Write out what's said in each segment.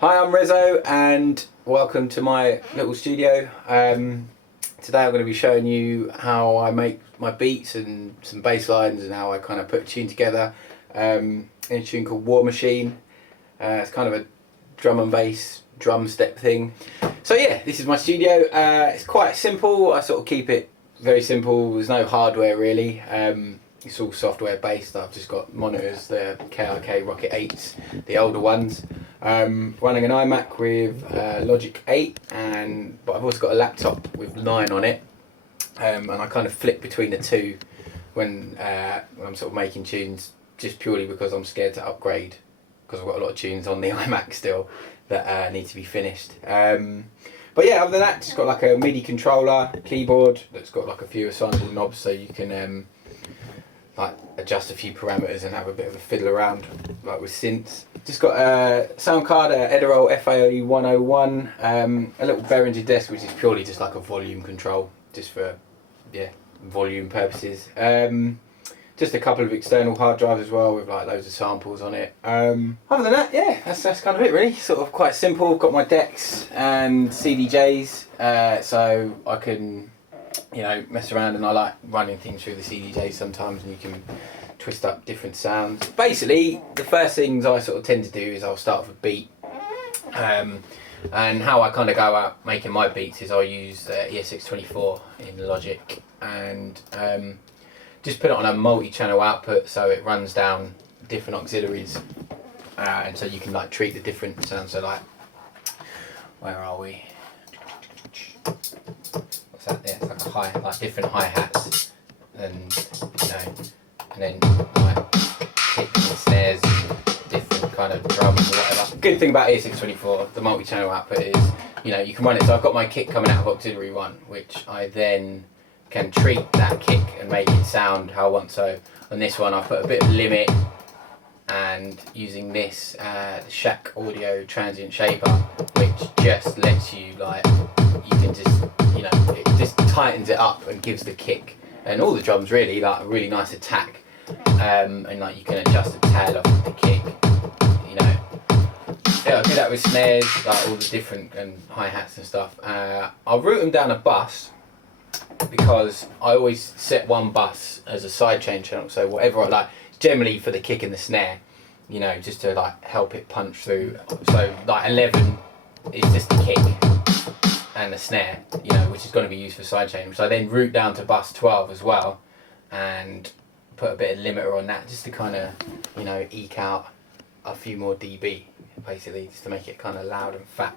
Hi, I'm Reso and welcome to my little studio. Today I'm going to be showing you how I make my beats and some bass lines and how I kind of put a tune together in a tune called War Machine. It's kind of a drum and bass drum step thing. So yeah, this is my studio. It's quite simple. I sort of keep it very simple. There's no hardware really. It's all software based. I've just got monitors, the KRK Rocket 8s, the older ones. Running an iMac with Logic 8, but I've also got a laptop with 9 on it, and I kind of flip between the two when I'm sort of making tunes, just purely because I'm scared to upgrade, because I've got a lot of tunes on the iMac still that need to be finished. But yeah, other than that, just got like a MIDI controller, keyboard that's got like a few assignable knobs so you can like adjust a few parameters and have a bit of a fiddle around like with synths. Just got a sound card, a Edirol FAE 101, a little Behringer desk which is purely just like a volume control, just for volume purposes. Just a couple of external hard drives as well with like loads of samples on it. Other than that, yeah, that's kind of it really. Sort of quite simple. Got my decks and CDJs, so I can mess around, and I like running things through the CDJs sometimes, and you can twist up different sounds. Basically, the first things I sort of tend to do is I'll start with a beat, and how I kind of go out making my beats is I'll use ES624 in Logic, and just put it on a multi-channel output so it runs down different auxiliaries, and so you can like treat the different sounds. So like, where are we? What's that? Yeah, it's like like different hi-hats, and and then like kicks and snares, different kind of drums or whatever. Good thing about ES624, the multi-channel output, is you can run it. So I've got my kick coming out of auxiliary 1, which I then can treat that kick and make it sound how I want. So on this one I've put a bit of limit, and using this the Shack Audio Transient Shaper, which just lets you you can just it just tightens it up and gives the kick and all the drums really like a really nice attack, and like you can adjust the tail of the kick. I do that with snares, like all the different and hi-hats and stuff. I'll route them down a bus, because I always set one bus as a sidechain channel, so whatever I like, generally for the kick and the snare, just to like help it punch through. So like 11 is just the kick and the snare, which is going to be used for sidechain, which I then route down to bus 12 as well, and put a bit of limiter on that just to kind of, eke out a few more dB, basically, just to make it kind of loud and fat.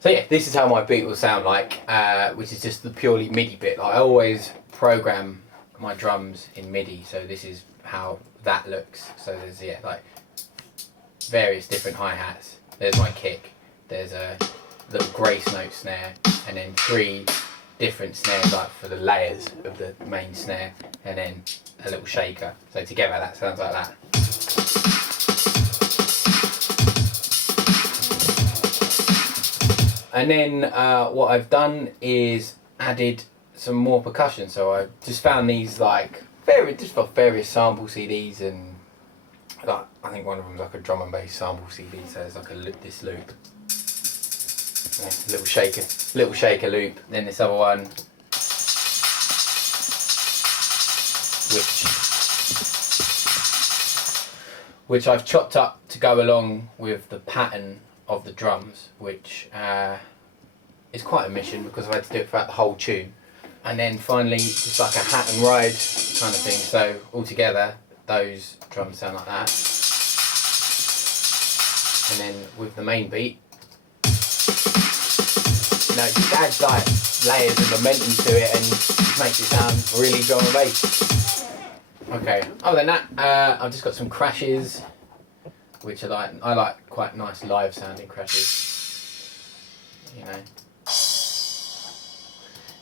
So yeah, this is how my beat will sound like, which is just the purely MIDI bit. I always program my drums in MIDI, so this is how that looks. So there's like various different hi-hats. There's my kick. There's a little grace note snare, and then 3 different snares like for the layers of the main snare, and then a little shaker. So together that sounds like that. And then what I've done is added some more percussion. So I just found these various sample CDs, and like I think one of them's like a drum and bass sample CD. So there's like this loop, little shaker loop. Then this other one, which I've chopped up to go along with the pattern of the drums, which is quite a mission because I've had to do it throughout the whole tune. And then finally just like a hat and ride kind of thing, so altogether those drums sound like that. And then with the main beat, it just adds like layers of momentum to it and just makes it sound really drum and bass. Okay, other than that, I've just got some crashes, which I like quite nice live sounding crashes,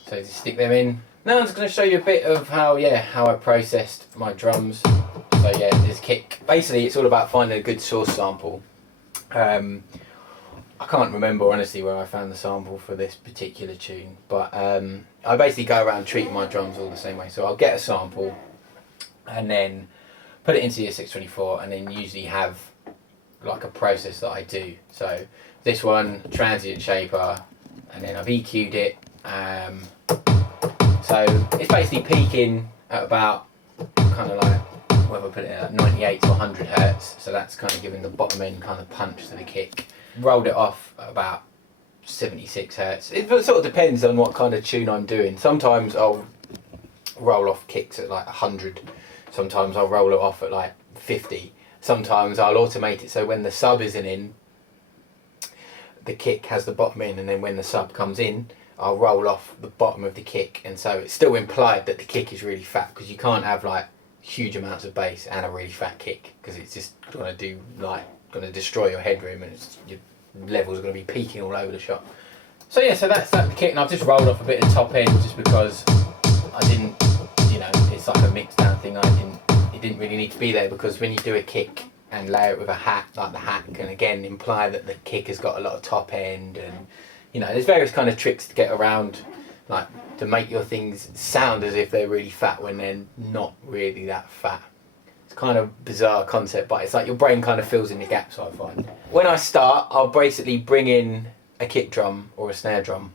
So just stick them in. Now I'm just going to show you a bit of how I processed my drums. So yeah, this kick. Basically, it's all about finding a good source sample. I can't remember honestly where I found the sample for this particular tune, but I basically go around treating my drums all the same way. So I'll get a sample, and then put it into the ES624, and then usually have like a process that I do. So this one, transient shaper, and then I've EQ'd it. So it's basically peaking at about kind of like, whether I put it at 98 to 100 hertz. So that's kind of giving the bottom end kind of punch to the kick. Rolled it off at about 76 hertz. It sort of depends on what kind of tune I'm doing. Sometimes I'll roll off kicks at like 100. Sometimes I'll roll it off at like 50. Sometimes I'll automate it so when the sub isn't in, the kick has the bottom in, and then when the sub comes in, I'll roll off the bottom of the kick, and so it's still implied that the kick is really fat, because you can't have like huge amounts of bass and a really fat kick, because it's just going to destroy your headroom, and your levels are going to be peaking all over the shop. So yeah, so that's the kick, and I've just rolled off a bit of top end just because I didn't, it's like a mix down thing. It didn't really need to be there, because when you do a kick and layer it with a hat, like the hat can again imply that the kick has got a lot of top end, and there's various kind of tricks to get around, like to make your things sound as if they're really fat when they're not really that fat. It's kind of bizarre concept, but it's like your brain kind of fills in the gaps, I find. When I start, I'll basically bring in a kick drum or a snare drum,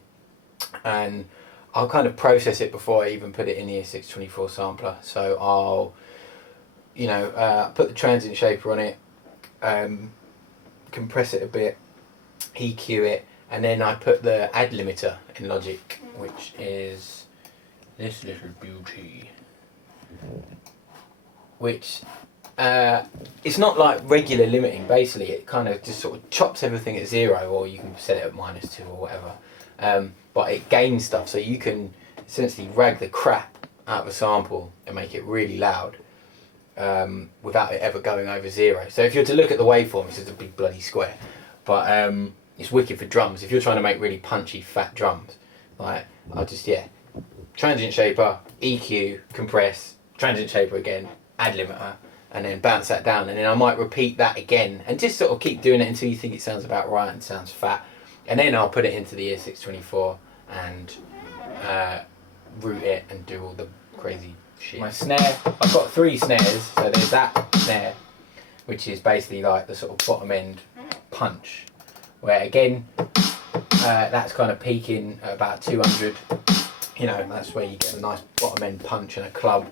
and I'll kind of process it before I even put it in the ES624 sampler. So I'll put the transient shaper on it, compress it a bit, EQ it, and then I put the add limiter in Logic, which is this little beauty, which it's not like regular limiting. Basically it kind of just sort of chops everything at 0, or you can set it at -2 or whatever, but it gains stuff, so you can essentially rag the crap out of a sample and make it really loud, without it ever going over 0. So if you're to look at the waveform, it's just a big bloody square, but it's wicked for drums. If you're trying to make really punchy, fat drums, like I'll just, transient shaper, EQ, compress, transient shaper again, add limiter, and then bounce that down, and then I might repeat that again, and just sort of keep doing it until you think it sounds about right and sounds fat, and then I'll put it into the ES624 and route it and do all the crazy shit. My snare, I've got 3 snares, so there's that snare, which is basically like the sort of bottom end punch, where again, that's kind of peaking at about 200, that's where you get a nice bottom end punch and a club.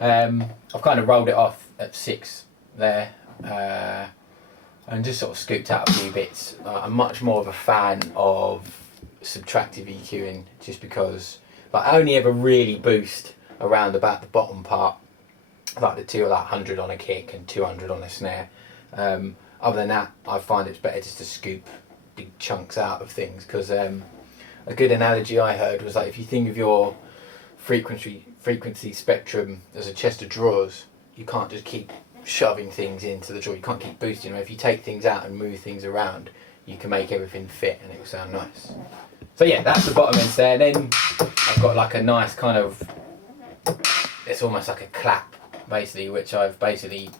I've kind of rolled it off at 6 there, and just sort of scooped out a few bits. I'm much more of a fan of subtractive EQing, just because I only ever really boost around about the bottom part, like the 100 on a kick and 200 on a snare. Other than that, I find it's better just to scoop big chunks out of things, because a good analogy I heard was like, if you think of your frequency spectrum as a chest of drawers, you can't just keep shoving things into the drawer, you can't keep boosting. If you take things out and move things around, you can make everything fit and it will sound nice. So yeah, that's the bottom end there. Then I've got like a nice kind of, it's almost like a clap basically, which I've basically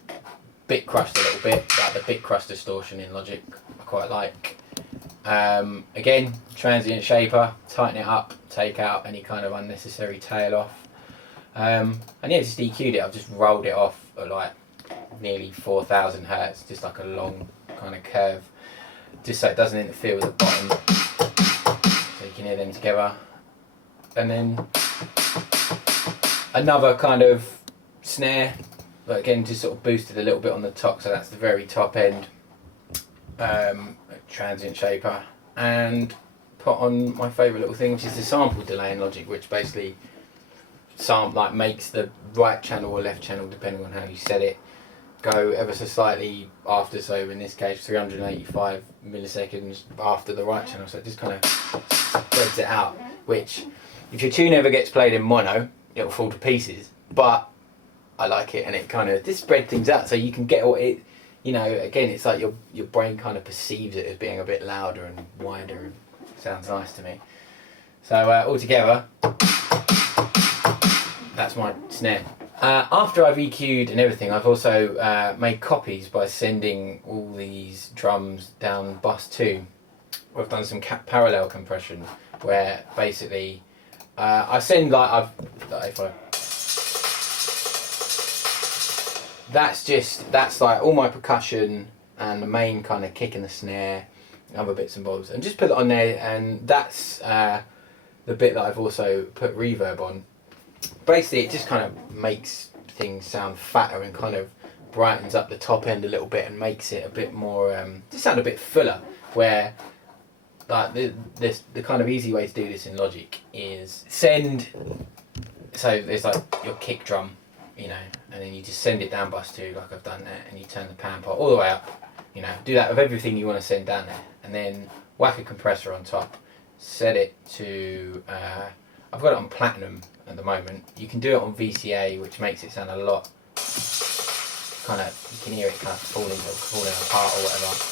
bit crushed a little bit, like the bit crust distortion in Logic I quite like. Again, transient shaper, tighten it up, take out any kind of unnecessary tail off, and yeah, just EQ'd it. I've just rolled it off at like nearly 4000 hertz, just like a long kind of curve, just so it doesn't interfere with the bottom, so you can hear them together. And then another kind of snare, but again just sort of boosted a little bit on the top, so that's the very top end, transient shaper, and put on my favourite little thing, which is the sample delay in Logic, which basically makes the right channel or left channel, depending on how you set it, go ever so slightly after, so in this case 385 milliseconds after the right channel, so it just kind of spreads it out, which if your tune ever gets played in mono, it'll fall to pieces, but I like it, and it kind of just spread things out so you can get what it, again, it's like your brain kind of perceives it as being a bit louder and wider, and sounds nice to me. So altogether, that's my snare. After I've EQ'd and everything, I've also made copies by sending all these drums down bus 2. I've done some parallel compression, where basically I send that's like all my percussion and the main kind of kick and the snare, other bits and bobs, and just put it on there. And that's the bit that I've also put reverb on. Basically, it just kind of makes things sound fatter and kind of brightens up the top end a little bit and makes it a bit more, just sound a bit fuller. Where like the kind of easy way to do this in Logic is send. So there's like your kick drum, you know, and then you just send it down bus 2 like I've done there, and you turn the pan pot all the way up, you know, do that with everything you want to send down there, and then whack a compressor on top, set it to, I've got it on platinum at the moment. You can do it on VCA, which makes it sound a lot, kind of, you can hear it kind of falling apart or whatever.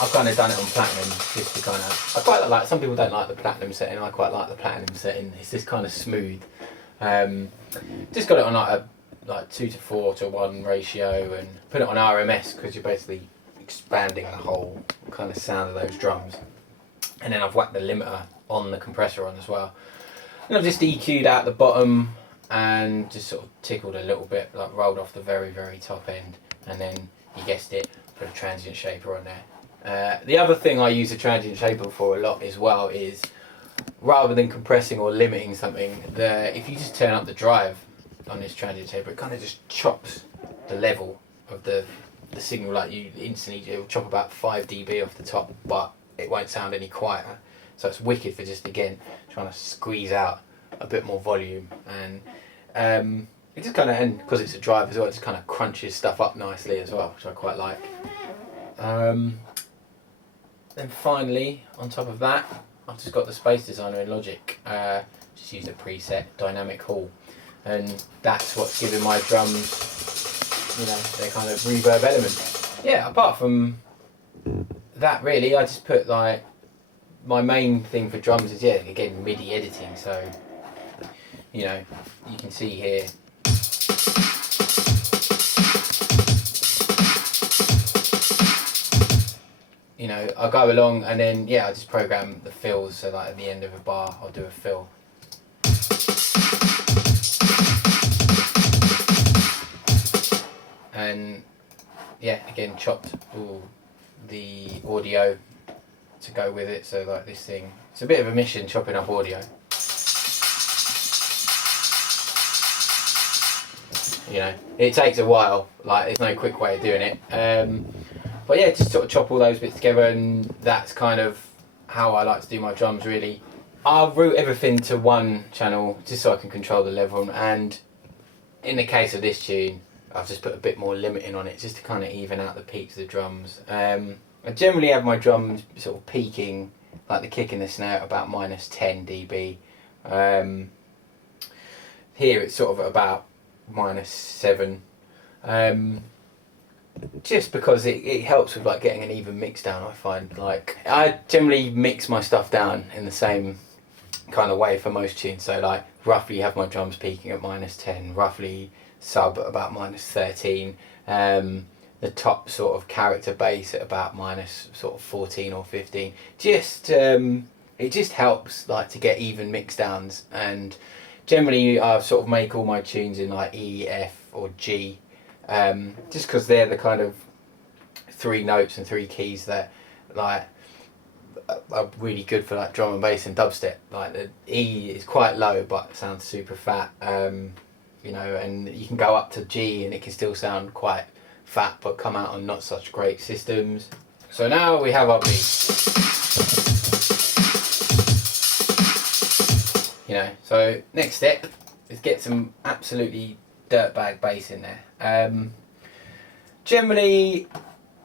I've kind of done it on platinum just to kind of, I quite like, some people don't like the platinum setting, I quite like the platinum setting. It's just kind of smooth. Just got it on like 2:4:1 ratio, and put it on RMS because you're basically expanding the whole kind of sound of those drums. And then I've whacked the limiter on the compressor on as well. And I've just EQ'd out the bottom and just sort of tickled a little bit, like rolled off the very, very top end, and then you guessed it, put a transient shaper on there. The other thing I use a transient shaper for a lot as well is, rather than compressing or limiting something, if you just turn up the drive on this transient shaper, it kind of just chops the level of the signal. Like you instantly, it will chop about 5 dB off the top, but it won't sound any quieter. So it's wicked for just, again, trying to squeeze out a bit more volume. And it just kind of, and because it's a drive as well, it just kind of crunches stuff up nicely as well, which I quite like. Then finally, on top of that, I've just got the Space Designer in Logic. Just used a preset Dynamic Hall, and that's what's giving my drums, you know, their kind of reverb element. Yeah, apart from that, really, I just put like, my main thing for drums is, yeah, again, MIDI editing. So, you know, you can see here. You know, I'll go along and then, yeah, I just program the fills, so like at the end of a bar, I'll do a fill. And yeah, again, chopped all the audio to go with it, so like this thing, it's a bit of a mission chopping up audio. You know, it takes a while, like there's no quick way of doing it. But yeah, just sort of chop all those bits together, and that's kind of how I like to do my drums, really. I'll route everything to one channel just so I can control the level, and in the case of this tune, I've just put a bit more limiting on it just to kind of even out the peaks of the drums. I generally have my drums sort of peaking, like the kick and the snare, at about -10 dB. Here it's sort of at about -7. Just because it helps with like getting an even mix down. I find, like, I generally mix my stuff down in the same kind of way for most tunes, so like roughly have my drums peaking at -10, roughly sub at about -13, the top sort of character bass at about -14 or 15. Just it just helps like to get even mix downs, and generally I sort of make all my tunes in like E, F or G. Just because they're the kind of 3 notes and 3 keys that like are really good for like drum and bass and dubstep. Like the E is quite low but sounds super fat, you know, and you can go up to G and it can still sound quite fat but come out on not such great systems. So now we have our beat. You know, so next step is get some absolutely dirtbag bass in there. Generally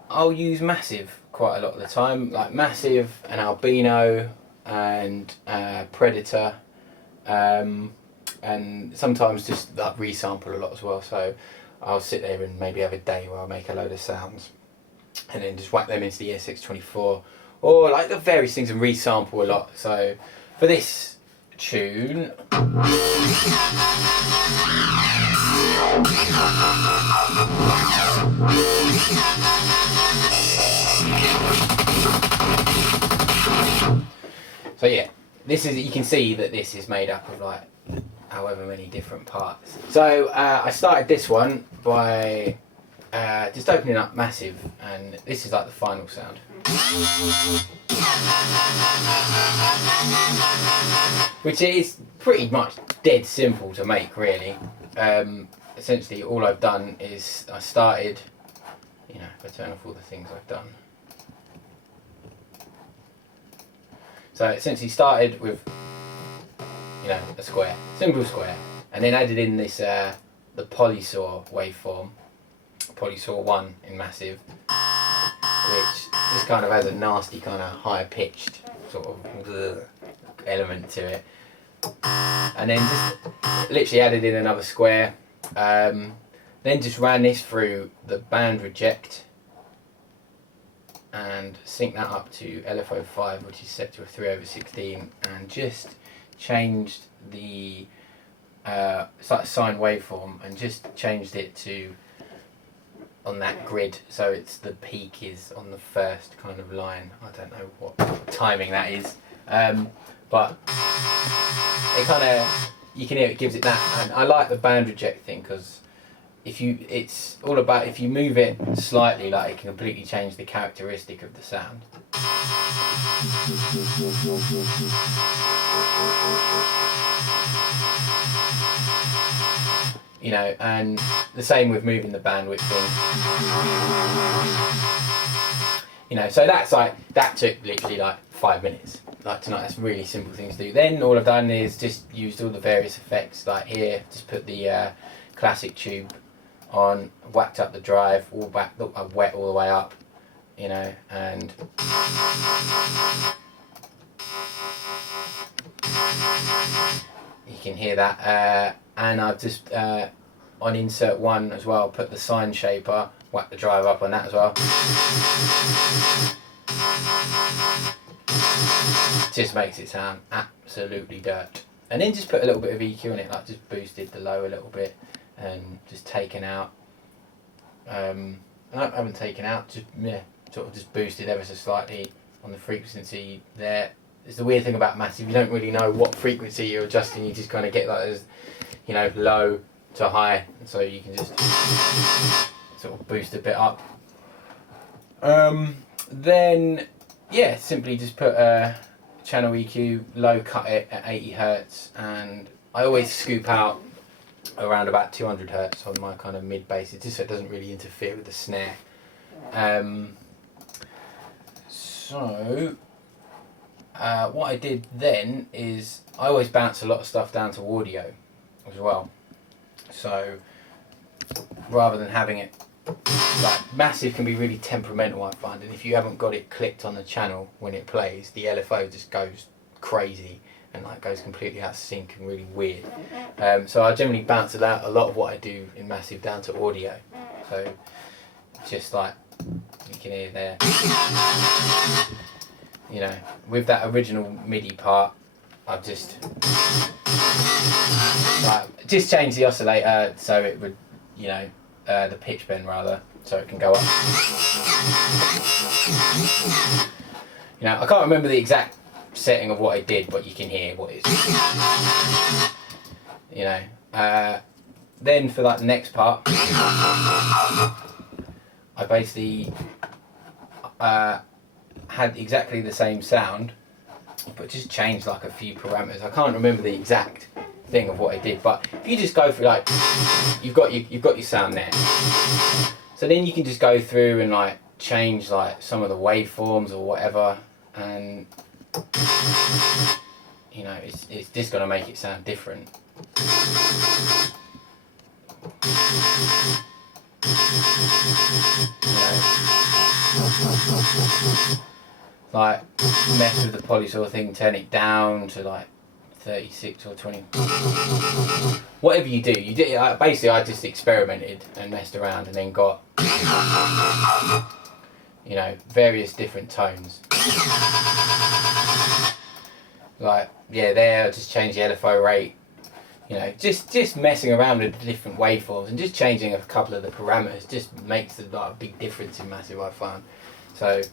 I'll use Massive quite a lot of the time, like Massive and Albino and Predator, and sometimes just like resample a lot as well. So I'll sit there and maybe have a day where I'll make a load of sounds and then just whack them into the ES624, or like the various things, and resample a lot. So for this tune, so yeah, this is, you can see that this is made up of like however many different parts. So I started this one by just opening up Massive, and this is like the final sound. Which is pretty much dead simple to make, really. Essentially all I've done is I started, if I turn off all the things I've done. So I essentially started with, a square, simple square, and then added in this, the polysaw waveform, polysaw 1 in Massive, which just kind of has a nasty kind of high pitched sort of element to it. And then just literally added in another square, then just ran this through the band reject and sync that up to LFO5, which is set to a 3/16, and just changed the it's like a sine waveform, and just changed it to on that grid, so it's the peak is on the first kind of line. I don't know what timing that is, but it kind of, you can hear it gives it that. And I like the band reject thing because it's all about if you move it slightly, like it can completely change the characteristic of the sound. And the same with moving the bandwidth thing. So that's that took literally like 5 minutes. Like tonight, that's a really simple thing to do. Then all I've done is just used all the various effects. Like here, just put the classic tube on, whacked up the drive, all back, wet all the way up, and you can hear that. And I've just on insert 1 as well, put the sine shaper, whack the drive up on that as well. Just makes it sound absolutely dirt. And then just put a little bit of EQ on it, like just boosted the low a little bit and just taken out. I haven't taken out, just sort of just boosted ever so slightly on the frequency there. It's the weird thing about Massive, you don't really know what frequency you're adjusting, you just kind of get like those, low to high, and so you can just sort of boost a bit up. Then simply just put a channel EQ, low cut it at 80 Hz, and I always scoop out around about 200 Hz on my kind of mid bass, just so it doesn't really interfere with the snare. What I did then is I always bounce a lot of stuff down to audio as well. So rather than having it like Massive can be really temperamental, I find, and if you haven't got it clicked on the channel when it plays, the LFO just goes crazy and like goes completely out of sync and really weird. So I generally bounce it out a lot of what I do in Massive down to audio. So just like you can hear there, with that original MIDI part, I've just changed the oscillator so it would, the pitch bend rather, so it can go up. I can't remember the exact setting of what I did, but you can hear what it is. Then for that next part, I basically had exactly the same sound, but just changed like a few parameters. I can't remember the exact thing of what I did, but if you just go through, like, you've got your sound there, so then you can just go through and like change like some of the waveforms or whatever, and it's just gonna make it sound different. Like mess with the polysaw thing, turn it down to like 36 or 20. Whatever you do, basically I just experimented and messed around and then got various different tones. Like there I just change the LFO rate, just messing around with different waveforms and just changing a couple of the parameters just makes a big difference in Massive, I found. So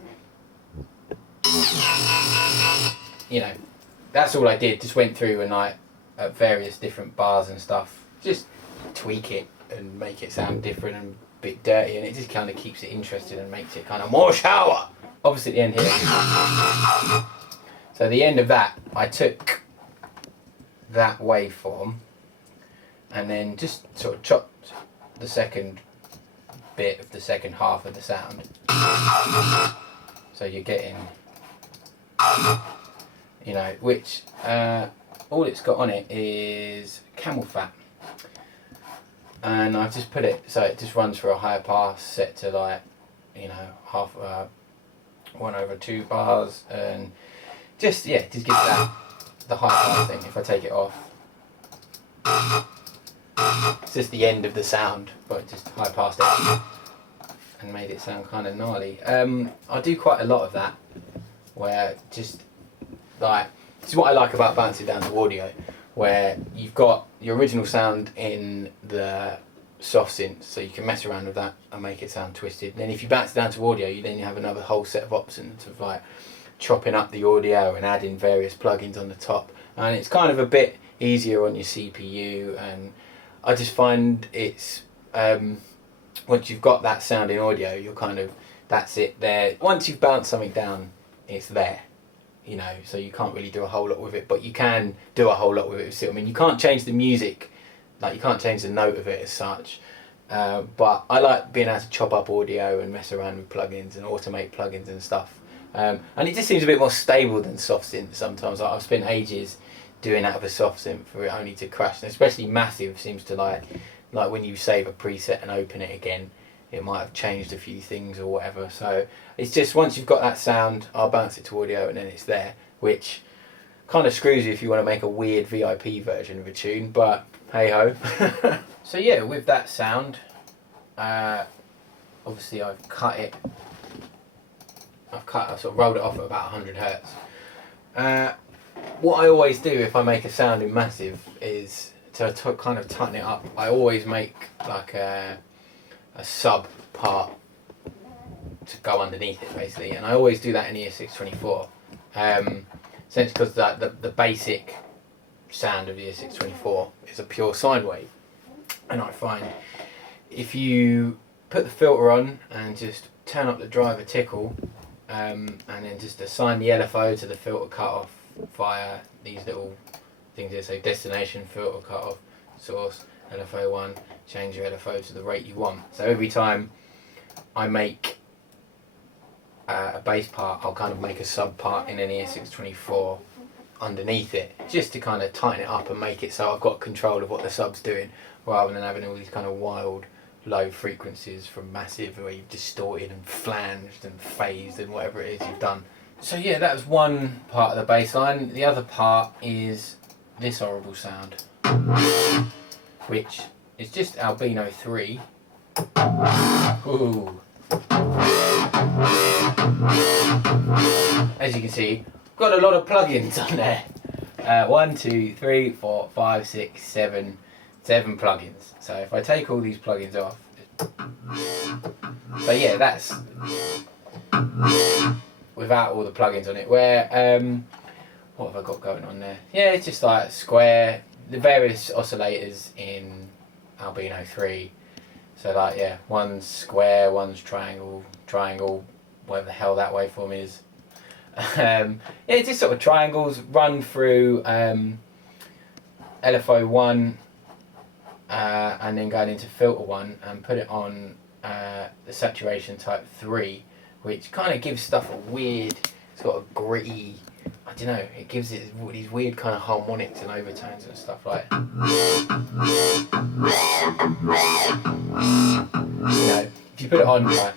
that's all I did, just went through and like at various different bars and stuff, just tweak it and make it sound different and bit dirty, and it just kind of keeps it interesting and makes it kind of more shower. Obviously at the end here. So the end of that, I took that waveform and then just sort of chopped the second bit of the second half of the sound. So you're getting, you know, which all it's got on it is camel fat. And I've just put it so it just runs for a higher pass set to like, you know, 1/2 bars, and just gives that the high pass thing. If I take it off, it's just the end of the sound, but just high passed it and made it sound kind of gnarly. I do quite a lot of that, where just like, this is what I like about bouncing down to audio, where you've got your original sound in the soft synth, so you can mess around with that and make it sound twisted. And then if you bounce it down to audio, you have another whole set of options of like chopping up the audio and adding various plugins on the top, and it's kind of a bit easier on your CPU. And I just find it's once you've got that sound in audio, you're kind of, that's it there. Once you've bounced something down, it's there, you know, so you can't really do a whole lot with it, but you can do a whole lot with it. I mean, you can't change the music, like you can't change the note of it as such, but I like being able to chop up audio and mess around with plugins and automate plugins and stuff. And it just seems a bit more stable than soft synth sometimes. Like, I've spent ages doing that with a soft synth for it only to crash, and especially Massive seems to like when you save a preset and open it again, it might have changed a few things or whatever. So it's just, once you've got that sound, I'll bounce it to audio and then it's there, which kind of screws you if you want to make a weird VIP version of a tune, but hey ho. So yeah, with that sound, obviously I've sort of rolled it off at about 100 hertz. What I always do if I make a sound in Massive is to kind of tighten it up. I always make like a sub part to go underneath it basically, and I always do that in ES624. Essentially because the basic sound of the ES624 is a pure sine wave, and I find if you put the filter on and just turn up the driver tickle, and then just assign the LFO to the filter cutoff via these little things here, so destination, filter cutoff, source, LFO 1, change your LFO to the rate you want. So every time I make a bass part, I'll kind of make a sub part in an ES624 underneath it, just to kind of tighten it up and make it so I've got control of what the sub's doing, rather than having all these kind of wild low frequencies from Massive where you've distorted and flanged and phased and whatever it is you've done. So yeah, that was one part of the bass line. The other part is this horrible sound, which is just Albino 3. Ooh. As you can see, got a lot of plugins on there. 1, 2, 3, 4, 5, 6, 7 plugins. So if I take all these plugins off, so yeah, that's without all the plugins on it. Where what have I got going on there? Yeah, it's just like square, the various oscillators in Albino 3. So like, yeah, one's square, one's triangle, whatever the hell that waveform is. Yeah, it's just sort of triangles run through LFO 1 and then going into filter 1 and put it on the saturation type 3, which kind of gives stuff a weird sort of gritty, I don't know, it gives it these weird kind of harmonics and overtones and stuff like, you know, if you put it on like,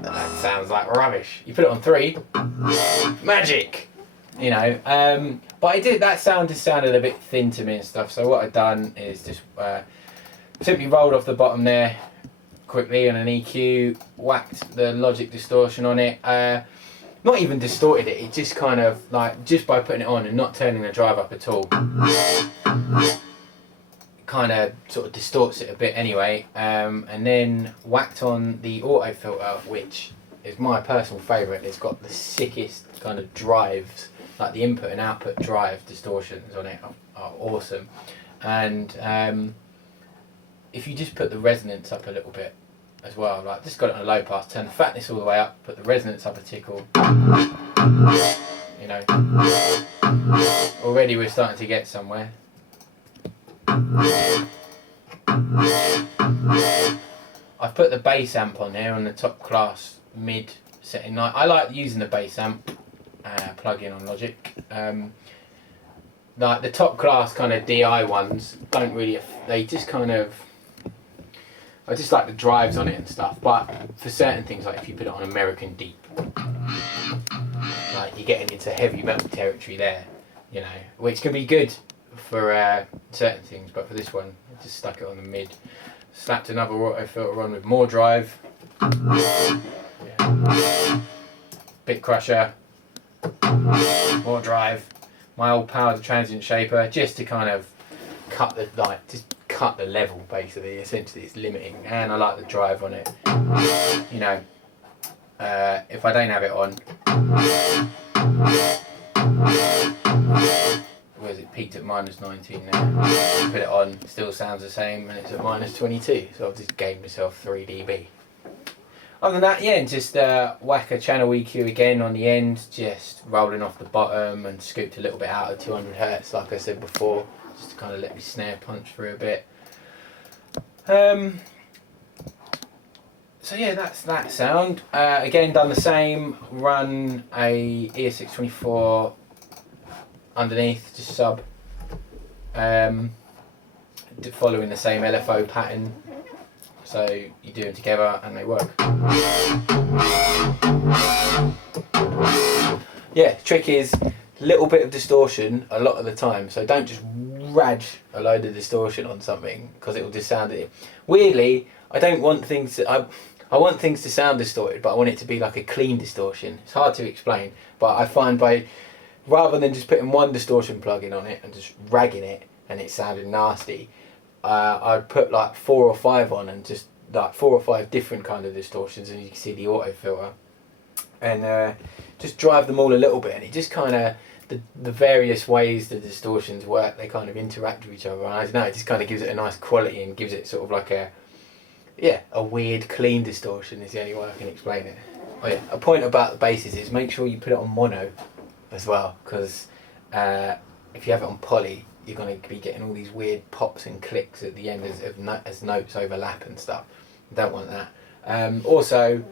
that sounds like rubbish. You put it on 3, magic, you know. But that sound just sounded a bit thin to me and stuff, so what I've done is just simply rolled off the bottom there quickly on an EQ, whacked the Logic distortion on it, not even distorted it, it just kind of like, just by putting it on and not turning the drive up at all, kind of sort of distorts it a bit anyway, and then whacked on the auto filter, which is my personal favourite. It's got the sickest kind of drives, like the input and output drive distortions on it are awesome, and if you just put the resonance up a little bit as well, like just got it on a low pass, turn the fatness all the way up, put the resonance up a tickle, you know, already we're starting to get somewhere. I've put the bass amp on here on the top class mid setting. I like using the bass amp plug-in on Logic. Like the top class kind of DI ones don't really, they just kind of, I just like the drives on it and stuff, but for certain things, like if you put it on American Deep, like you're getting into heavy metal territory there, you know, which can be good for certain things, but for this one, I just stuck it on the mid. Slapped another auto filter on with more drive. Yeah. Bit crusher, more drive. My old powered transient shaper, just to kind of cut the level basically. Essentially, it's limiting, and I like the drive on it. You know, if I don't have it on, where is it? Peaked at -19 now. Put it on, still sounds the same, and it's at -22. So I've just gave myself 3 dB. Other than that, yeah, and just whack a channel EQ again on the end, just rolling off the bottom and scooped a little bit out of 200 Hz, like I said before, just to kind of let me snare punch through a bit. So yeah, that's that sound. Again, done the same, run a ES624 underneath, just sub, following the same LFO pattern. So you do them together and they work. Yeah, trick is a little bit of distortion a lot of the time. So don't just raj a load of distortion on something because it will just sound it. Weirdly, I don't want things to, I want things to sound distorted, but I want it to be like a clean distortion. It's hard to explain, but I find rather than just putting one distortion plugin on it and just ragging it and it sounded nasty, I'd put like 4 or 5 on and just like 4 or 5 different kind of distortions, and you can see the auto filter, and just drive them all a little bit, and it just kind of, the various ways the distortions work, they kind of interact with each other, and I don't know, it just kind of gives it a nice quality and gives it sort of like a weird clean distortion is the only way I can explain it. Oh yeah, a point about the basses is make sure you put it on mono as well, because if you have it on poly, you're going to be getting all these weird pops and clicks at the end as notes overlap and stuff. You don't want that. Also,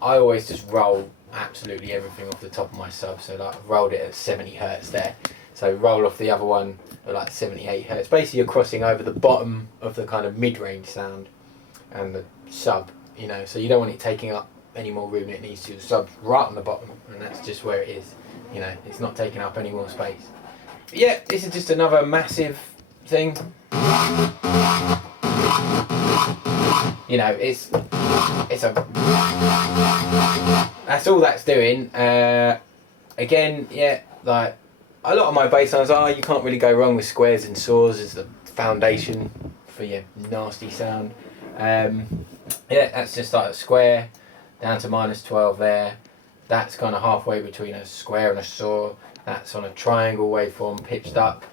I always just roll absolutely everything off the top of my sub, so like I've rolled it at 70 Hz there. So roll off the other one at like 78 Hz. Basically you're crossing over the bottom of the kind of mid-range sound and the sub, you know, so you don't want it taking up any more room than it needs to. The sub's right on the bottom, and that's just where it is. You know, it's not taking up any more space. But yeah, this is just another massive thing. You know, it's a, that's all that's doing. Again, yeah, like a lot of my bass lines are, you can't really go wrong with squares and saws as the foundation for your nasty sound. Yeah, that's just like a square down to -12 there. That's kind of halfway between a square and a saw. That's on a triangle waveform pitched up.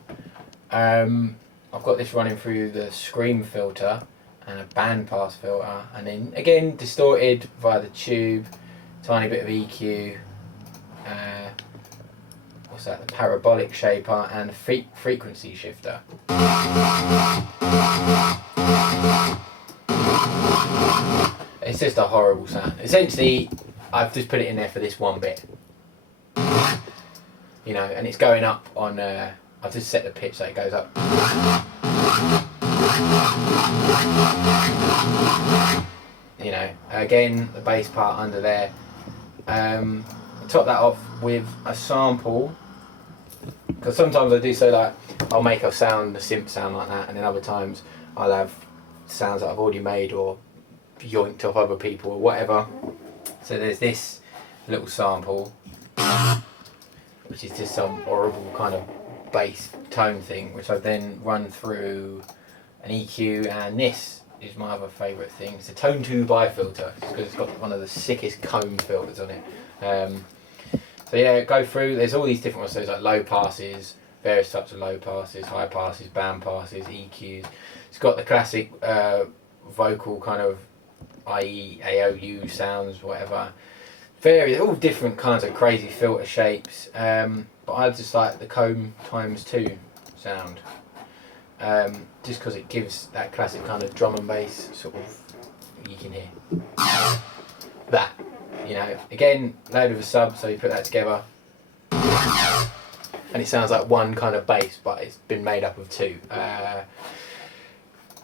I've got this running through the scream filter and a bandpass filter, and then again distorted via the tube, tiny bit of EQ, what's that, the parabolic shaper and the frequency shifter. It's just a horrible sound. Essentially, I've just put it in there for this one bit. You know, and it's going up on, I've just set the pitch so it goes up. You know, again, the bass part under there. Top that off with a sample, because sometimes I do so, like, I'll make a synth sound like that, and then other times I'll have sounds that I've already made or yoinked off other people or whatever. So there's this little sample, which is just some horrible kind of bass tone thing, which I then run through an EQ, and this is my other favourite thing. It's a Tone 2 bifilter, because it's got one of the sickest comb filters on it. So yeah, go through, there's all these different ones, so there's like low passes, various types of low passes, high passes, band passes, EQs. It's got the classic vocal kind of, i.e. AOU sounds, whatever. All different kinds of crazy filter shapes, but I just like the comb ×2 sound, just because it gives that classic kind of drum and bass sort of, you can hear that, you know. Again, load of a sub, so you put that together and it sounds like one kind of bass, but it's been made up of two.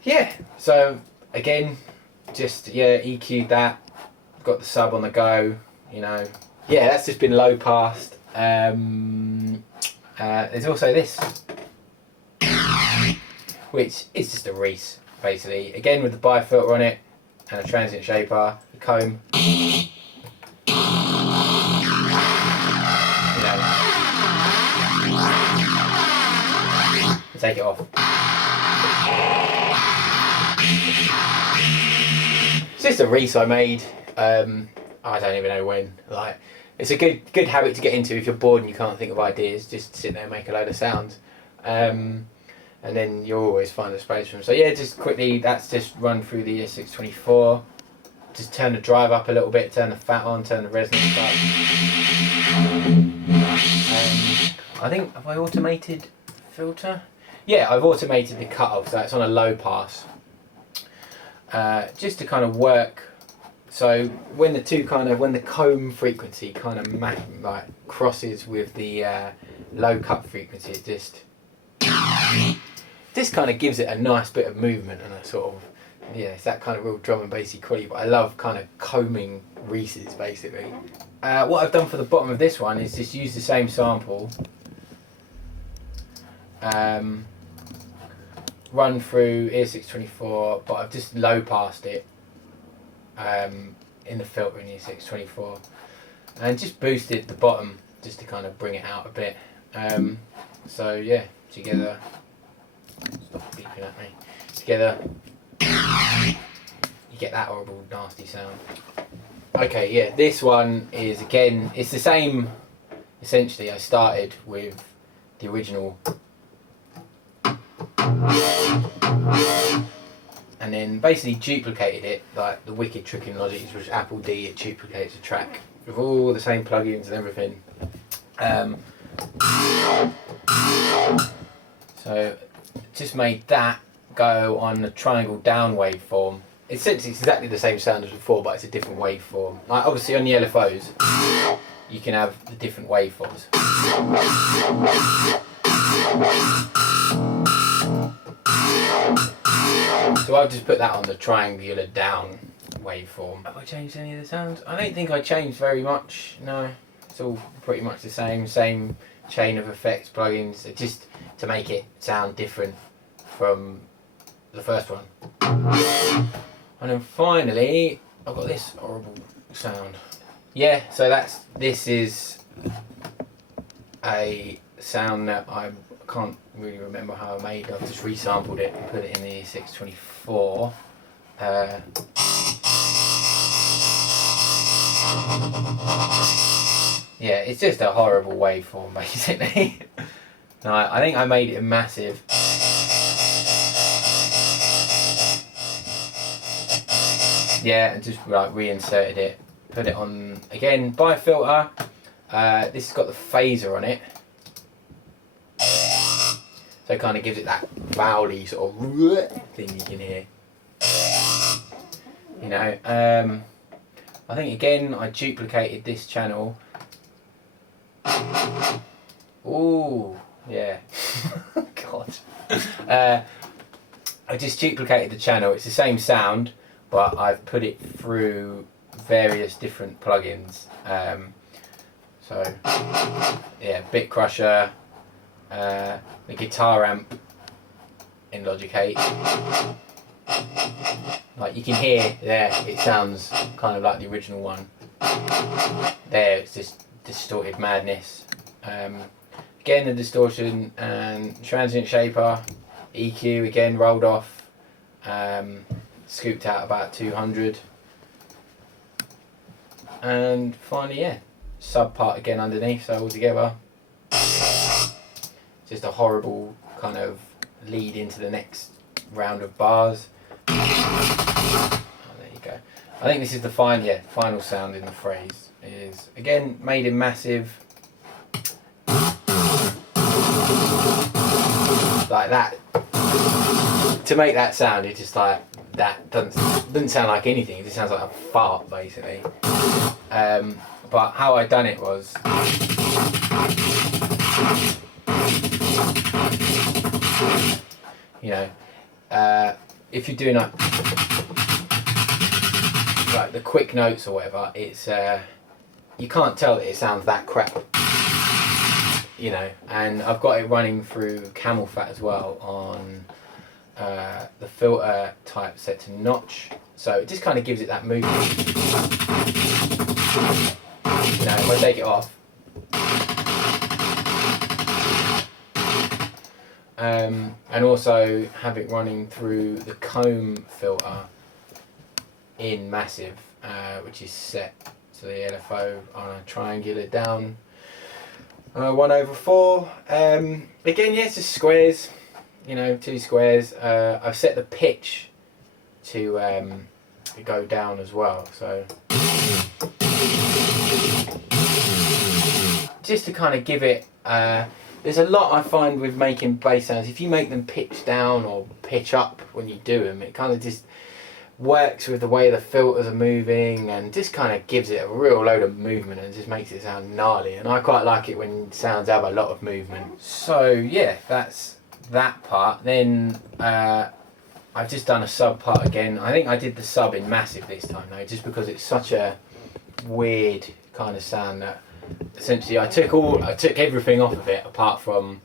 Yeah, so again, just EQ'd that, got the sub on the go, you know. Yeah, that's just been low passed. There's also this, which is just a Reso, basically. Again, with the bi-filter on it and a transient shaper, the comb. You know, take it off. It's just a Reso I made. I don't even know when. Like, it's a good habit to get into if you're bored and you can't think of ideas. Just sit there and make a load of sounds, and then you'll always find a space for them. So yeah, just quickly, that's just run through the ES624. Just turn the drive up a little bit, turn the fat on, turn the resonance up. I think, have I automated filter? Yeah, I've automated the cutoff, so it's on a low pass, just to kind of work. So when the comb frequency kind of like crosses with the low cut frequency, it just kind of gives it a nice bit of movement and a sort of, yeah, it's that kind of real drum and bassy quality. But I love kind of combing Reese's basically. What I've done for the bottom of this one is just use the same sample, run through ES624, but I've just low passed it in the filter in ES624, and just boosted the bottom just to kind of bring it out a bit. So yeah, together, stop beeping at me, together you get that horrible nasty sound. Okay, yeah, this one is, again, it's the same essentially. I started with the original and then basically duplicated it, like the wicked trick in Logic, which Apple D, it duplicates a track with all the same plugins and everything. So just made that go on the triangle down waveform. It's exactly the same sound as before, but it's a different waveform. Like obviously on the LFOs, you can have the different waveforms. So I've just put that on the triangular down waveform. Have I changed any of the sounds? I don't think I changed very much, no. It's all pretty much the same chain of effects, plugins, just to make it sound different from the first one. And then finally, I've got this horrible sound. Yeah, so this is a sound that I can't really remember how I made. I've just resampled it and put it in the ES624. Yeah, it's just a horrible waveform basically. No, I think I made it massive. Yeah, and just like reinserted it, put it on again by filter. This has got the phaser on it, so it kind of gives it that vowely sort of thing you can hear. You know, I think again I duplicated this channel. Ooh, yeah. God. I just duplicated the channel. It's the same sound, but I've put it through various different plugins. So yeah, Bit Crusher, the guitar amp in Logic 8. Like you can hear there, it sounds kind of like the original one. There, it's just distorted madness. Again, the distortion and transient shaper, EQ again rolled off, scooped out about 200, and finally, yeah, sub part again underneath, so all together. just a horrible kind of lead into the next round of bars. Oh, there you go. I think this is the final sound in the phrase. Is again made in massive, like that. To make that sound, it's just like that doesn't sound like anything. It just sounds like a fart, basically. But how I done it was, you know, if you're doing like the quick notes or whatever, it's you can't tell that it sounds that crap, you know. And I've got it running through Camel Fat as well on the filter type set to notch, so it just kind of gives it that movement. You know, if I take it off, and also have it running through the comb filter in massive, which is set to the LFO on a triangular down 1/4. Again, yeah, it's just squares, you know, 2 squares. I've set the pitch to go down as well, so just to kind of give it, there's a lot I find with making bass sounds, if you make them pitch down or pitch up when you do them, it kind of just works with the way the filters are moving and just kind of gives it a real load of movement and just makes it sound gnarly. And I quite like it when sounds have a lot of movement. So yeah, that's that part. Then I've just done a sub part again. I think I did the sub in massive this time though, just because it's such a weird kind of sound that essentially I took everything off of it apart from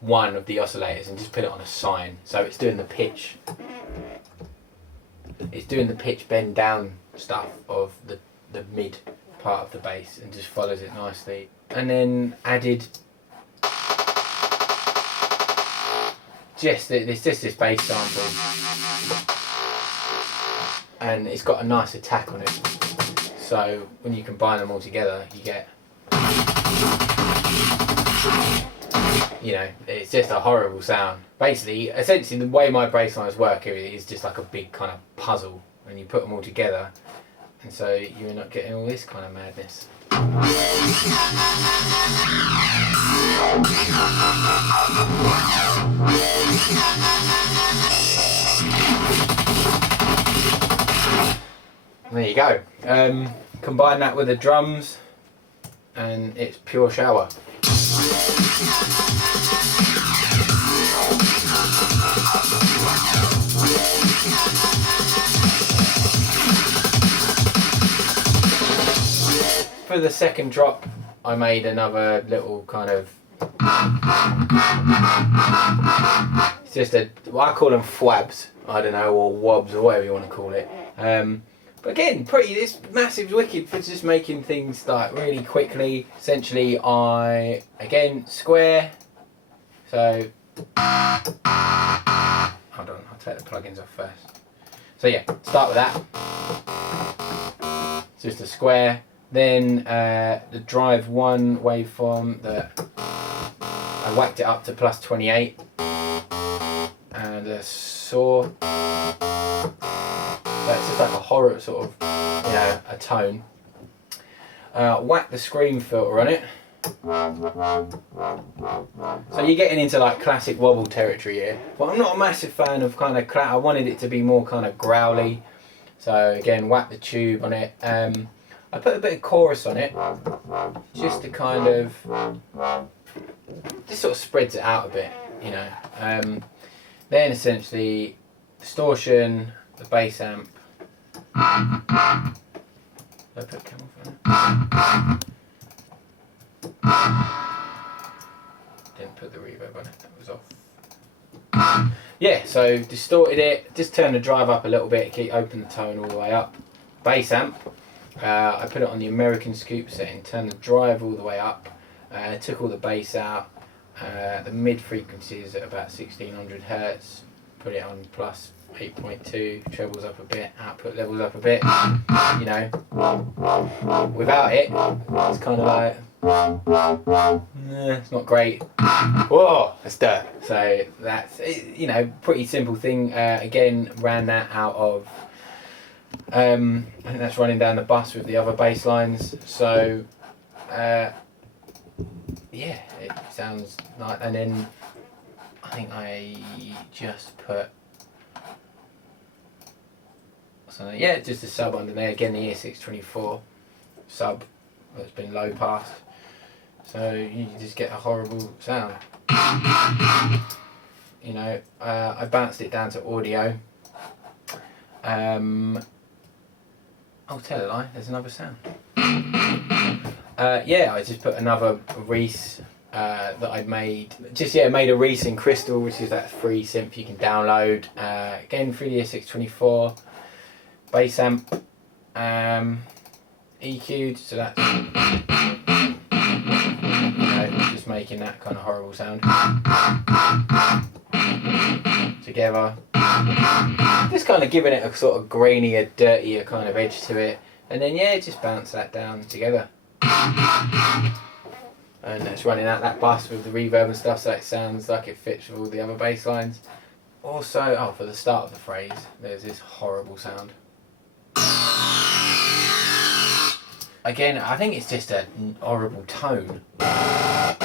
one of the oscillators and just put it on a sine. So it's doing the pitch. It's doing the pitch bend down stuff of the mid part of the bass and just follows it nicely. And then added it's just this bass sample, and it's got a nice attack on it. So when you combine them all together, you get, you know, it's just a horrible sound. Basically, essentially, the way my bass lines work here is just like a big kind of puzzle, and you put them all together, and so you end up getting all this kind of madness. There you go. Combine that with the drums, and it's pure shower. For the second drop, I made another little kind of, it's just I call them fwabs, I don't know, or wobs, or whatever you want to call it. But again, this massive wicked for just making things like really quickly. Essentially, again, square. So, hold on, I'll take the plugins off first. So yeah, start with that. Just a square. Then the drive 1 waveform that I whacked it up to plus 28, and a saw. That's just like a horror sort of, you know, a tone. Whack the scream filter on it. So you're getting into like classic wobble territory here. But I'm not a massive fan of kind of I wanted it to be more kind of growly. So again, whack the tube on it. I put a bit of chorus on it, just to kind of, just sort of spreads it out a bit, you know. Then essentially, distortion, the bass amp. Did I put Camel Fat? Didn't put the reverb on it, that was off. Yeah, so distorted it, just turn the drive up a little bit, open the tone all the way up. Bass amp. I put it on the American scoop setting, turned the drive all the way up, took all the bass out, the mid frequencies at about 1600 Hz, put it on plus 8.2, trebles up a bit, output levels up a bit, you know. Without it, it's kind of like, it's not great. Whoa, that's dirt. So that's, you know, pretty simple thing. Again, ran that out of, I think that's running down the bus with the other bass lines. So yeah, it sounds like, and then I think I just put something, yeah, just a sub under there. Again, the ES624 sub that's been low passed. So you just get a horrible sound. You know, I bounced it down to audio. Oh, tell a lie, there's another sound. Yeah, I just put another Reese that I'd made. Just, yeah, made a Reese in Crystal, which is that free synth you can download. Again, through the ES624. Bass amp. EQ'd, so that's, just making that kind of horrible sound together, just kind of giving it a sort of grainier, dirtier kind of edge to it, and then yeah, just bounce that down together, and it's running out that bus with the reverb and stuff, so it sounds like it fits with all the other bass lines. Also, oh, for the start of the phrase, there's this horrible sound. Again, I think it's just a horrible tone. I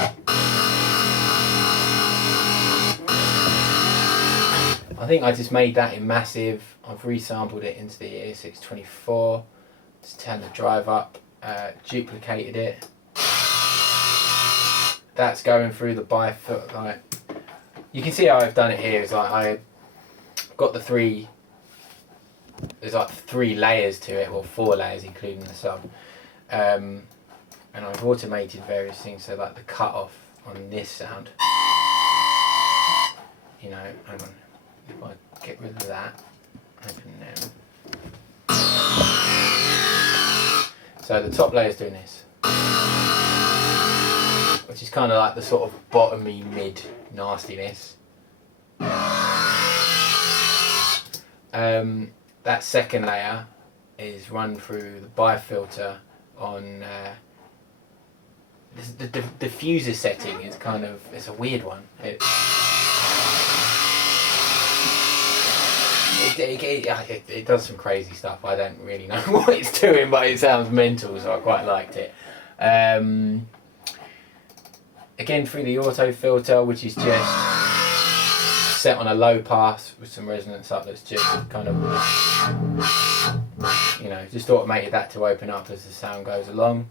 think I just made that in massive. I've resampled it into the ES624. Just turned the drive up, duplicated it. That's going through the bifoot. Like, you can see how I've done it here. It's like I got the three. There's like 3 layers to it, or 4 layers including the sub. And I've automated various things, so like the cut off on this sound, you know, hang on, if I get rid of that, open now. So the top layer is doing this, which is kind of like the sort of bottomy mid nastiness. That second layer is run through the bifilter on the diffuser setting. Is kind of, it's a weird one. It does some crazy stuff. I don't really know what it's doing, but it sounds mental, so I quite liked it. Again, through the auto filter, which is just set on a low pass with some resonance up, that's just kind of, you know, just automated that to open up as the sound goes along.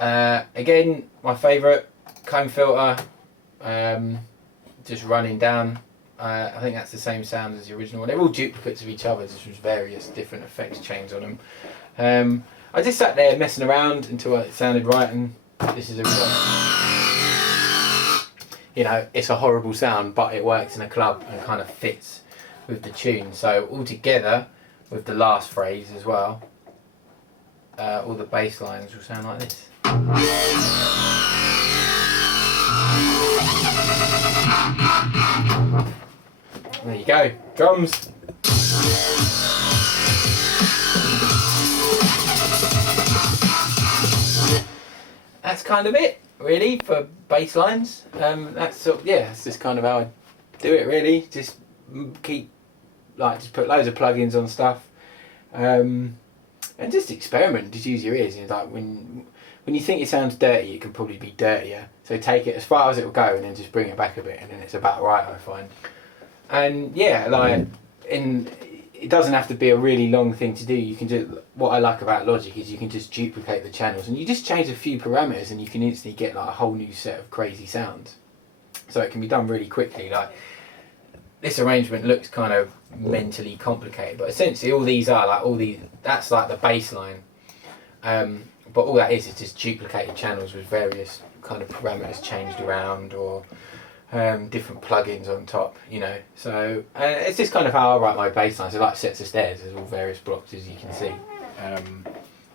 Again, my favourite, comb filter, just running down. I think that's the same sound as the original one. They're all duplicates of each other, just with various different effects chains on them. I just sat there messing around until it sounded right, and this is a result. You know, it's a horrible sound, but it works in a club and kind of fits with the tune. So all together, with the last phrase as well, all the bass lines will sound like this. There you go, drums. That's kind of it, really, for bass lines. That's sort of, yeah, that's just kind of how I do it, really. Just keep, like, just put loads of plugins on stuff, and just experiment. Just use your ears. You know, like when you think it sounds dirty, it can probably be dirtier. So take it as far as it will go, and then just bring it back a bit, and then it's about right, I find. And yeah, like, it doesn't have to be a really long thing to do. You can just, what I like about Logic is you can just duplicate the channels, and you just change a few parameters, and you can instantly get like a whole new set of crazy sounds. So it can be done really quickly. Like, this arrangement looks kind of mentally complicated, but essentially all these are like that's like the bass line. But all that is just duplicated channels with various kind of parameters changed around, or different plugins on top, you know. So it's just kind of how I write my bass lines. So like sets of stairs, there's all various blocks, as you can see.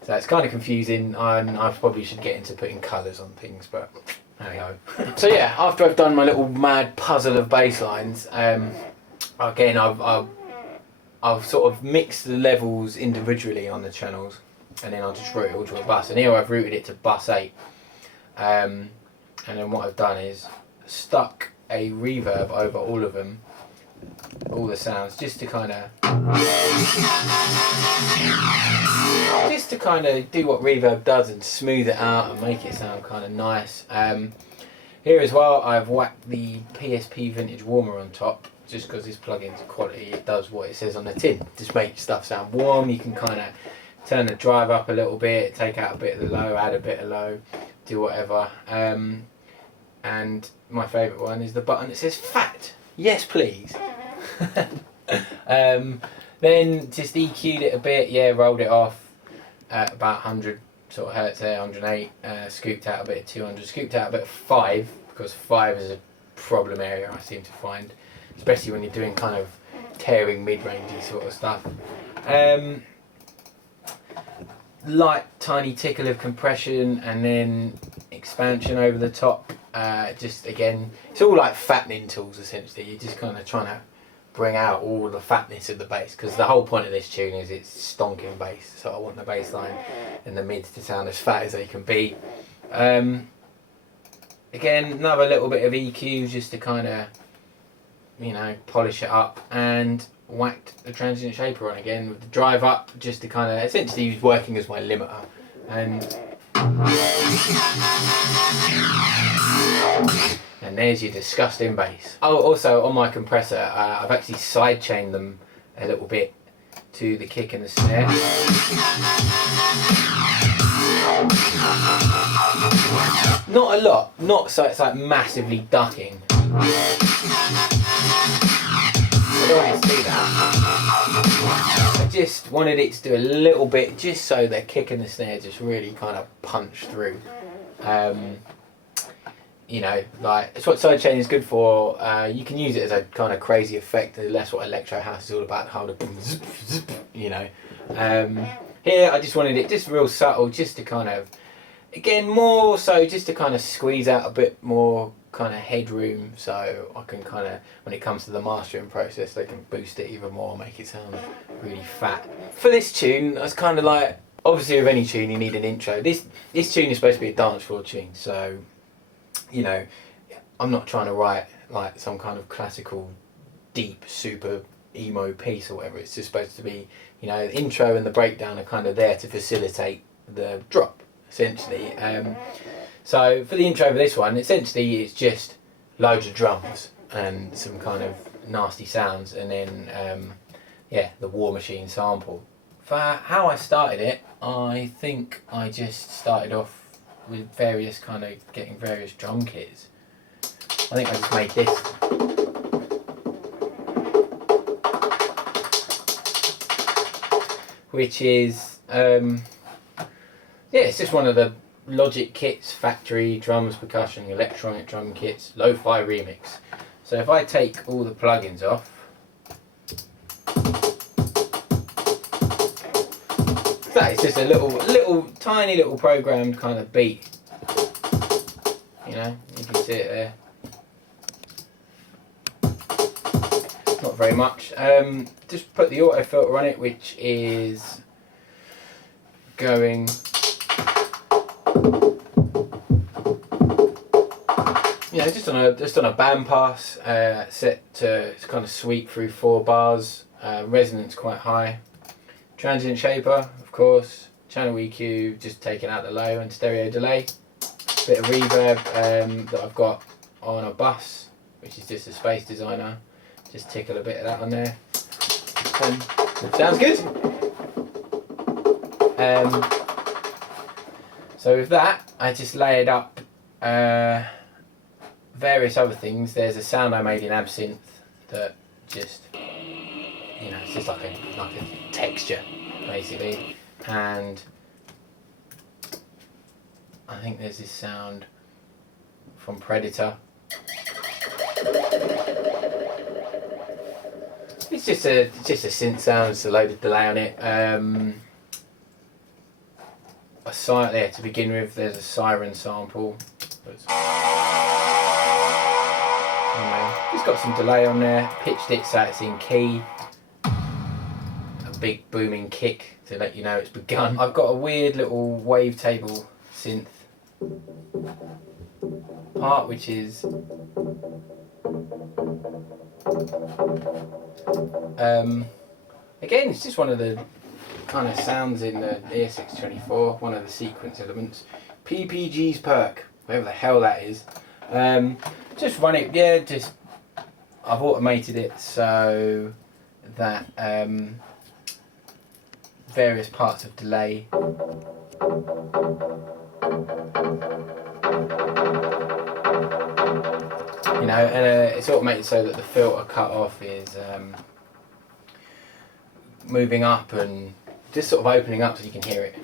So it's kind of confusing, and I probably should get into putting colours on things, but there you go. So yeah, after I've done my little mad puzzle of bass lines, again I've sort of mixed the levels individually on the channels. and then I'll just route it all to a bus. And here I've routed it to bus 8. And then what I've done is stuck a reverb over all of them, all the sounds, just to kind of do what reverb does and smooth it out and make it sound kind of nice. Here as well, I've whacked the PSP Vintage Warmer on top, just because this plugin's quality. It does what it says on the tin, just makes stuff sound warm. You can kind of turn the drive up a little bit, take out a bit of the low, add a bit of low, do whatever. And my favourite one is the button that says fat. Yes, please. Then just EQ'd it a bit, rolled it off at about 100 sort of hertz there, 108, scooped out a bit of 200, scooped out a bit of 5, because 5 is a problem area I seem to find, especially when you're doing kind of tearing mid-rangey sort of stuff. Light tiny tickle of compression and then expansion over the top. Just again, it's all like fattening tools essentially. You're just kind of trying to bring out all the fatness of the bass, because the whole point of this tune is it's stonking bass, so I want the bass line and the mids to sound as fat as they can be. Again, another little bit of EQ just to kind of, you know, polish it up, and whacked the transient shaper on again with the drive up, just to kind of essentially use working as my limiter. And there's your disgusting bass. Oh, also on my compressor, I've actually side chained them a little bit to the kick and the snare. Not a lot, not so it's like massively ducking. I don't want you to see that. I just wanted it to do a little bit, just so the kick and the snare just really kind of punch through. You know, like, it's what sidechain is good for. You can use it as a kind of crazy effect, and that's what electro house is all about, how to, you know. Here I just wanted it just real subtle, just to kind of, again, more so just to kind of squeeze out a bit more kind of headroom, so I can kind of, when it comes to the mastering process, they can boost it even more, make it sound really fat. For this tune, I was kind of like, obviously with any tune you need an intro. This tune is supposed to be a dance floor tune, so, you know, I'm not trying to write like some kind of classical, deep, super emo piece or whatever. It's just supposed to be, you know, the intro and the breakdown are kind of there to facilitate the drop, essentially. So for the intro for this one, essentially it's just loads of drums and some kind of nasty sounds, and then yeah, the War Machine sample. For how I started it, I think I just started off with various kind of getting various drum kits. I think I just made this. Which is, yeah, it's just one of the Logic kits, factory drums, percussion, electronic drum kits, lo-fi remix. So if I take all the plugins off, that is just a little tiny little programmed kind of beat. You know, you can see it there. Not very much. Just put the auto filter on it, which is going, you know, just on a bandpass, set to kind of sweep through 4 bars. Resonance quite high. Transient shaper, of course. Channel EQ, just taking out the low, and stereo delay. Bit of reverb that I've got on a bus, which is just a Space Designer. Just tickle a bit of that on there. Sounds good. So with that, I just layered up various other things. There's a sound I made in Absinthe that just, you know, it's just like a texture, basically. And I think there's this sound from Predator. It's just a synth sound, it's a loaded delay on it. A siren there to begin with. There's a siren sample. Anyway, just got some delay on there. Pitched it so it's in key. A big booming kick to let you know it's begun. I've got a weird little wavetable synth part, which is again, it's just one of the kind of sounds in the ES624, one of the sequence elements. PPG's perk, whatever the hell that is. Just run it, yeah, just I've automated it so that various parts of delay you know, and it's automated so that the filter cutoff is moving up and just sort of opening up so you can hear it.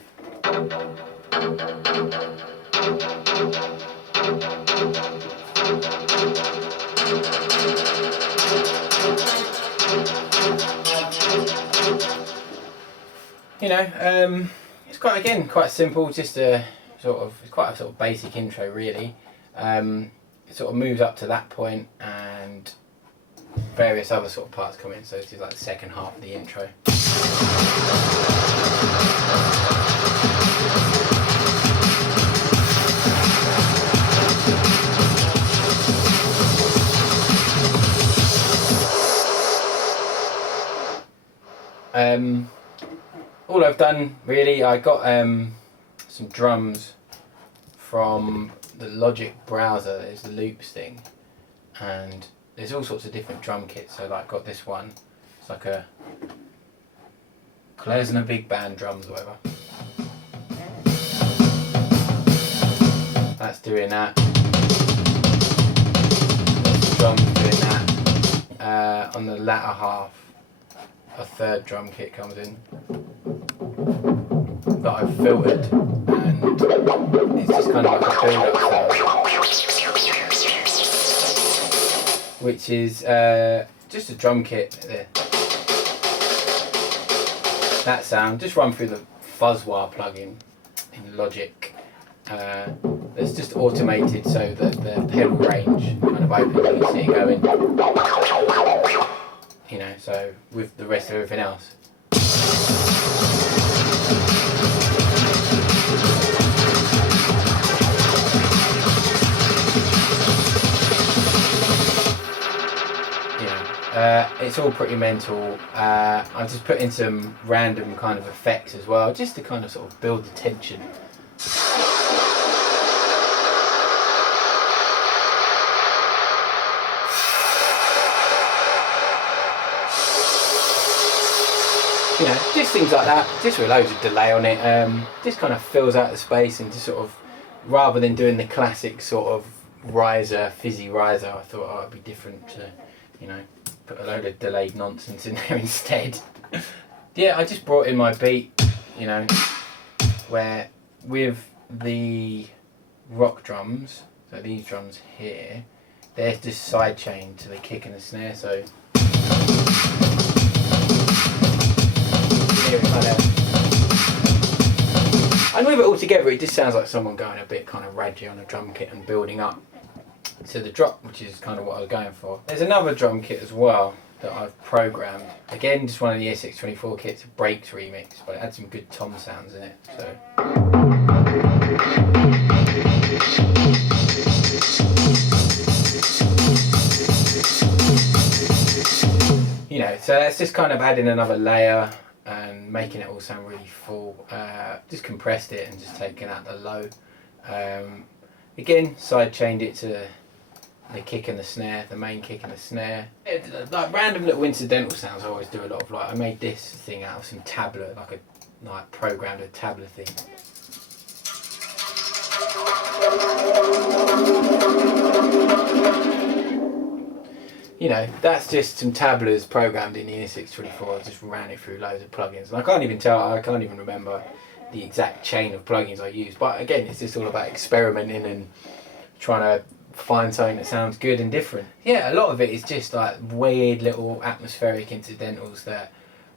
You know, it's quite simple, just a it's quite a sort of basic intro really. It sort of moves up to that point and various other sort of parts come in, so this is like the second half of the intro. All I've done really, I got some drums from the Logic browser. There's the loops thing, and there's all sorts of different drum kits. So like, got this one. It's like a Klezmer big band drums or whatever. That's doing that. There's the drums doing that. On the latter half, a third drum kit comes in that I've filtered, and it's just kind of like a build-up sound, which is just a drum kit there. That sound just run through the Fuzzwire plugin in Logic. It's just automated so that the pedal range kind of opens and you see it going. You know, so with the rest of everything else. It's all pretty mental. I just put in some random kind of effects as well, just to kind of sort of build the tension. You know, just things like that, just with loads of delay on it, just kind of fills out the space, and just sort of, rather than doing the classic sort of riser, fizzy riser, I thought, oh, it'd be different to, you know, put a load of delayed nonsense in there instead. Yeah, I just brought in my beat, you know, where with the rock drums, so these drums here, they're just sidechained to the kick and the snare, so and with it all together, it just sounds like someone going a bit kind of raggy on a drum kit and building up to the drop, which is kind of what I was going for. There's another drum kit as well that I've programmed. Again, just one of the ES624 kits, a Breaks remix, but it had some good tom sounds in it. So, you know, so that's just kind of adding another layer and making it all sound really full. Just compressed it and just taken out the low. Again, side chained it to the kick and the snare, the main kick and the snare. Like random little incidental sounds I always do a lot of. Like I made this thing out of some tabla, like programmed a tabla thing. You know, that's just some tablas programmed in the ES624. I just ran it through loads of plugins, and I can't even remember the exact chain of plugins I used. But again, it's just all about experimenting and trying to find something that sounds good and different. Yeah, a lot of it is just like weird little atmospheric incidentals that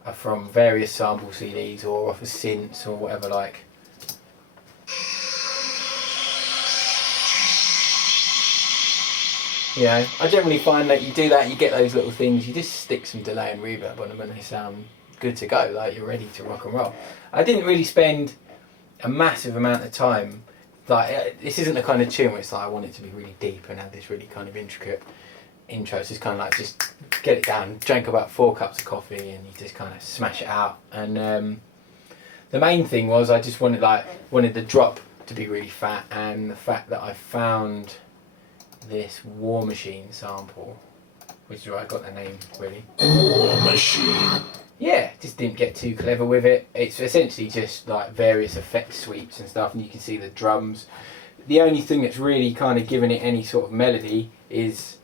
are from various sample CDs or off of synths or whatever. Like, you know, I generally find that you do that, you get those little things, you just stick some delay and reverb on them and they sound good to go. Like, you're ready to rock and roll. I didn't really spend a massive amount of time. Like, this isn't the kind of tune where it's like I want it to be really deep and have this really kind of intricate intro. It's just kind of like, just get it down. Drank about 4 cups of coffee and you just kind of smash it out. And the main thing was I just wanted the drop to be really fat, and the fact that I found this War Machine sample, which is where I got the name, really. War Machine. Yeah, just didn't get too clever with it. It's essentially just like various effect sweeps and stuff, and you can see the drums. The only thing that's really kind of given it any sort of melody is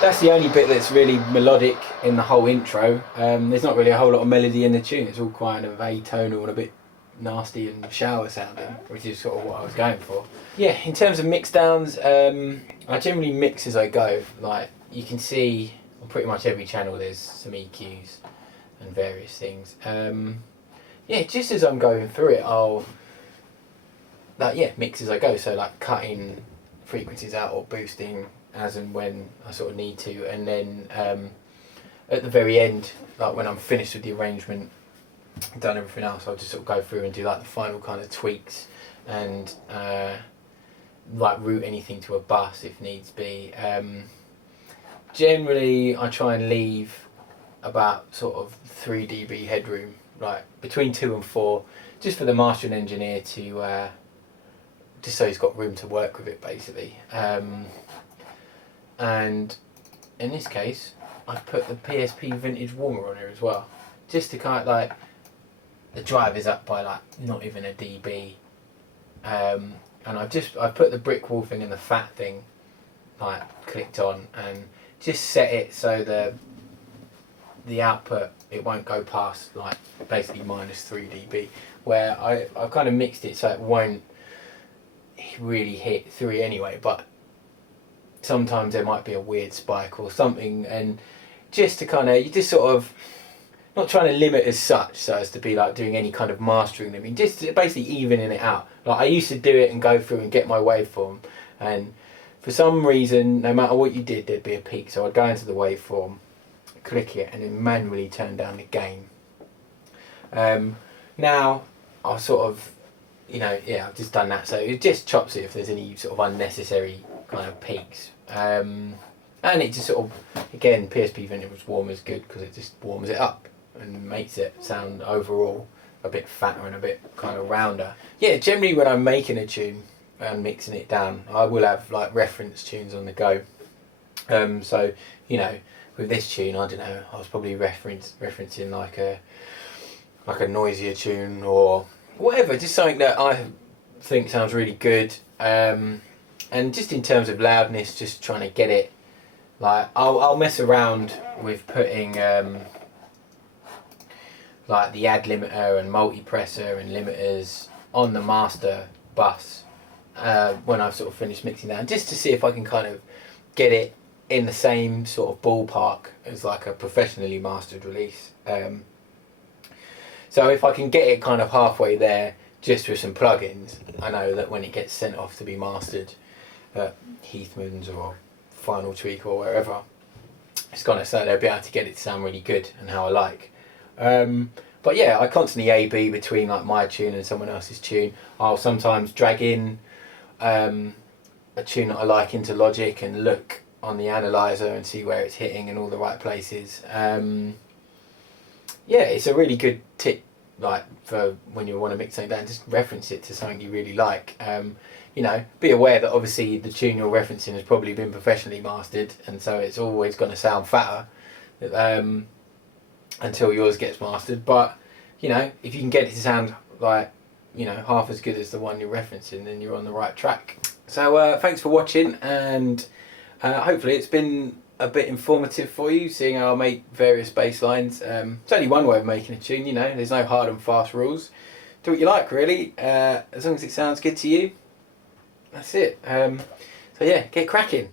that's the only bit that's really melodic in the whole intro. There's not really a whole lot of melody in the tune. It's all kind of atonal and a bit nasty and shower sounding, which is sort of what I was going for. Yeah, in terms of mix downs, I generally mix as I go. Like, you can see on pretty much every channel there's some EQs and various things. Yeah, just as I'm going through it, I'll mix as I go. So like cutting frequencies out or boosting as and when I sort of need to, and then at the very end, like when I'm finished with the arrangement, done everything else, I'll just sort of go through and do like the final kind of tweaks and like route anything to a bus if needs be. Generally I try and leave about sort of 3 dB headroom, like between 2 and 4, just for the mastering engineer to just so he's got room to work with it, basically. And in this case, I've put the PSP Vintage Warmer on here as well, just to kind of like, the drive is up by like not even a dB, and I've put the brick wall thing and the fat thing like clicked on, and just set it so the output, it won't go past like basically minus 3 dB, where I've kind of mixed it so it won't really hit 3 anyway, but sometimes there might be a weird spike or something, and just to kind of, you just sort of not trying to limit as such so as to be like doing any kind of mastering. I mean, just basically evening it out. Like, I used to do it and go through and get my waveform, and for some reason, no matter what you did, there'd be a peak. So I'd go into the waveform, click it, and then manually turn down the gain. Now I'll sort of, I've just done that, so it just chops it if there's any sort of unnecessary kind of peaks. And it just sort of, again, PSP Vintage Warmer is good because it just warms it up and makes it sound overall a bit fatter and a bit kind of rounder. Yeah, generally when I'm making a tune and mixing it down, I will have like reference tunes on the go. So, with this tune, I don't know, I was probably referencing like a noisier tune or whatever, just something that I think sounds really good. And just in terms of loudness, just trying to get it, like, I'll mess around with putting like the ad limiter and multipressor and limiters on the master bus when I've sort of finished mixing down, just to see if I can kind of get it in the same sort of ballpark as like a professionally mastered release. So if I can get it kind of halfway there just with some plugins, I know that when it gets sent off to be mastered at Heathman's or Final Tweak or wherever, it's gonna, so they'll be able to get it to sound really good and how I like. But yeah, I constantly A/B between like my tune and someone else's tune. I'll sometimes drag in a tune that I like into Logic and look on the analyzer and see where it's hitting in all the right places. Yeah, it's a really good tip, like, for when you want to mix something down, just reference it to something you really like. Be aware that obviously the tune you're referencing has probably been professionally mastered, and so it's always going to sound fatter until yours gets mastered. But if you can get it to sound like half as good as the one you're referencing, then you're on the right track. So thanks for watching, and hopefully it's been a bit informative for you, seeing how I make various bass lines. It's only one way of making a tune, there's no hard and fast rules. Do what you like, really, as long as it sounds good to you. That's it. So yeah, get cracking.